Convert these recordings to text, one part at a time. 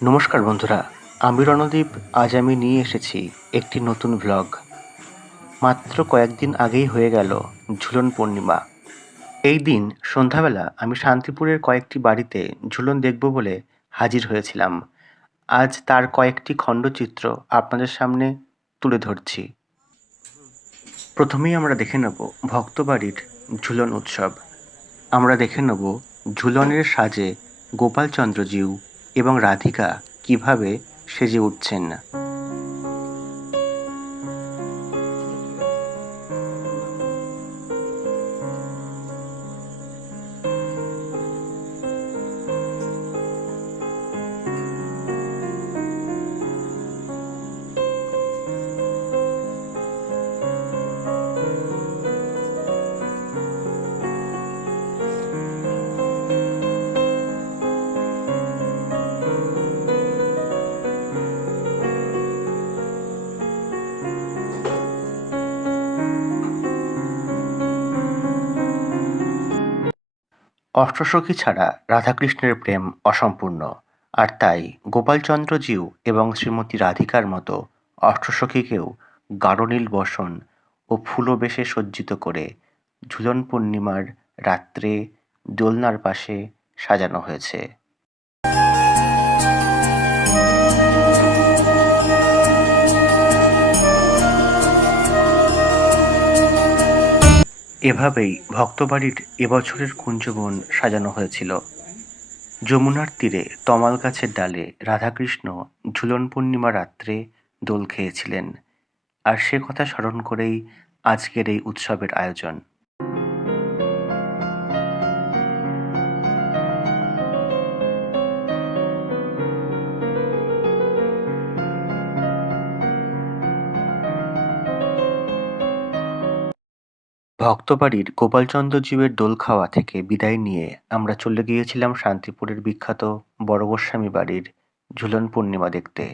নমস্কার বন্ধুরা, আমি রণদীপ। আজ আমি নিয়ে এসেছি একটি নতুন ভ্লগ। মাত্র কয়েকদিন আগেই হয়ে গেল ঝুলন পূর্ণিমা। এই দিন সন্ধ্যাবেলা আমি শান্তিপুরের কয়েকটি বাড়িতে ঝুলন দেখব বলে হাজির হয়েছিলাম। আজ তার কয়েকটি খণ্ডচিত্র আপনাদের সামনে তুলে ধরছি। প্রথমেই আমরা দেখে নেব ভক্তবাড়ির ঝুলন উৎসব। আমরা দেখে নেব ঝুলনের সাজে গোপালচন্দ্রজিউ এবং রাধিকা কিভাবে সেজে উঠছেন। অষ্টসখী ছাড়া রাধাকৃষ্ণের প্রেম অসম্পূর্ণ, আর তাই গোপালচন্দ্রজিউ এবং শ্রীমতী রাধিকার মতো অষ্টসখীকেও গাঢ়নীল বসন ও ফুলবেশে সজ্জিত করে ঝুলন পূর্ণিমার রাত্রে দোলনার পাশে সাজানো হয়েছে। এভাবেই ভক্তবাড়ির এবছরের কুঞ্জবন সাজানো হয়েছিল। যমুনার তীরে তমাল গাছের ডালে রাধাকৃষ্ণ ঝুলন পূর্ণিমা রাত্রে দোল খেয়েছিলেন, আর সে কথা স্মরণ করেই আজকের এই উৎসবের আয়োজন। ভক্তবাড়ির গোপালচন্দ্রজিউয়ের দোল খাওয়া থেকে বিদায় নিয়ে আমরা চলে গিয়েছিলাম শান্তিপুরের বিখ্যাত বড় গোস্বামী বাড়ির ঝুলন পূর্ণিমা দেখতে।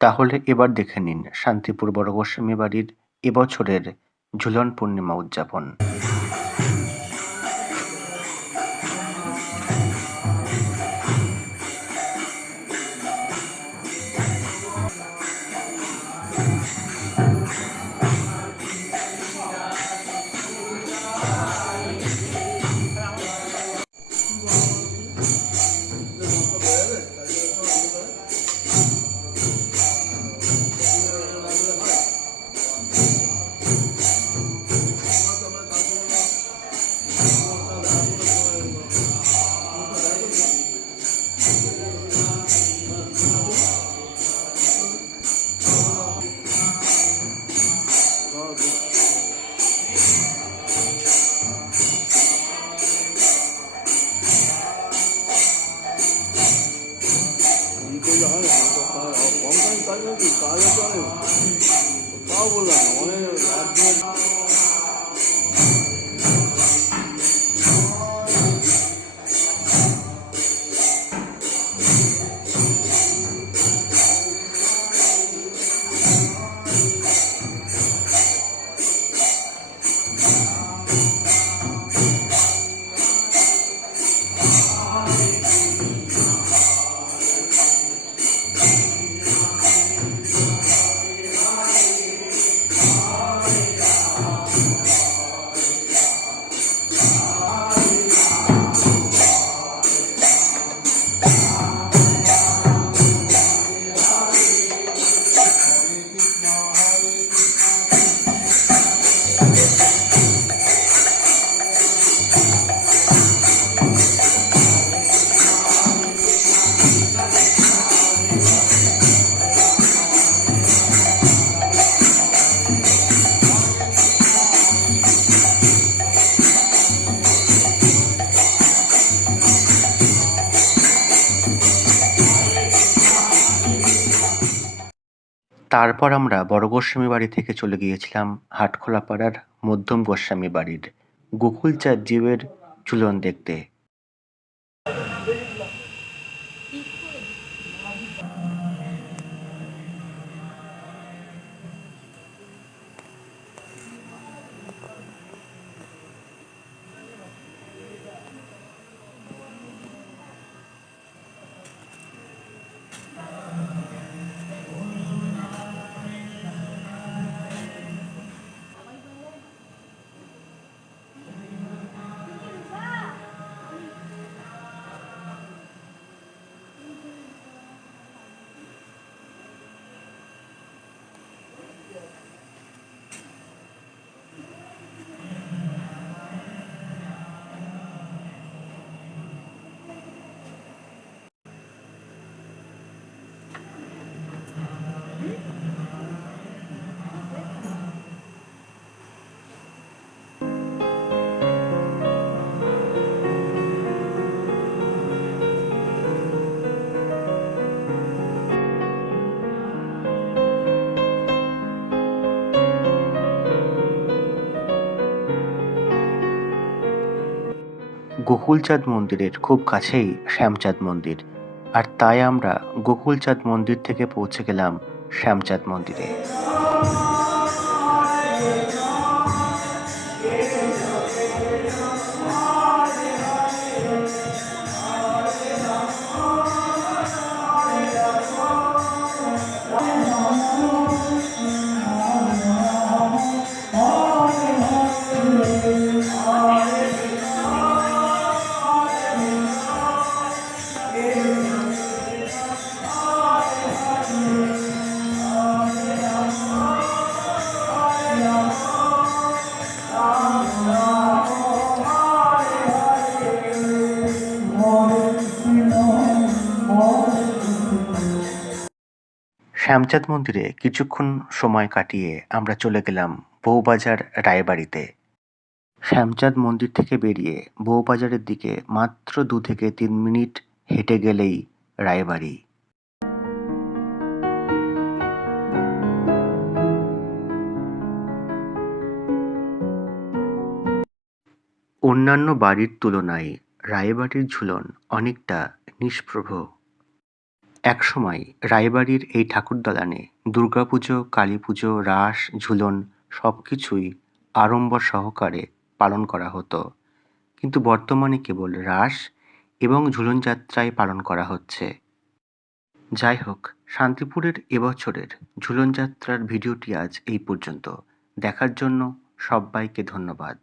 তাহলে এবার দেখে নিন শান্তিপুর বড় গোস্বামী বাড়ির এবছরের ঝুলন পূর্ণিমা উদযাপন। তারপর আমরা বড় গোস্বামী বাড়ি থেকে চলে গিয়েছিলাম হাটখোলাপাড়ার মধ্যম গোস্বামী বাড়ির গোকুলচাঁদ জিউয়ের ঝুলন দেখতে। গোকুলচাঁদ মন্দিরের খুব কাছেই শ্যামচাঁদ মন্দির, আর তাই আমরা গোকুলচাঁদ মন্দির থেকে পৌঁছে গেলাম শ্যামচাঁদ মন্দিরে। শ্যামচাঁদ মন্দিরে কিছুক্ষণ সময় কাটিয়ে আমরা চলে গেলাম বউবাজার রায়বাড়িতে। শ্যামচাঁদ মন্দির থেকে বেরিয়ে বউবাজারের দিকে মাত্র 2 থেকে 3 মিনিট হেঁটে গেলেই রায়বাড়ি। অন্যান্য বাড়ির তুলনায় রায়বাড়ির ঝুলন অনেকটা নিষ্প্রভ। একসময় রায়বাড়ির এই ঠাকুরদালানে দুর্গাপুজো, কালীপুজো, রাস, ঝুলন সবকিছুই আড়ম্বর সহকারে পালন করা হতো, কিন্তু বর্তমানে কেবল রাস এবং ঝুলন যাত্রাই পালন করা হচ্ছে। যাই হোক, শান্তিপুরের এবছরের ঝুলন যাত্রার ভিডিওটি আজ এই পর্যন্ত। দেখার জন্য সব্বাইকে ধন্যবাদ।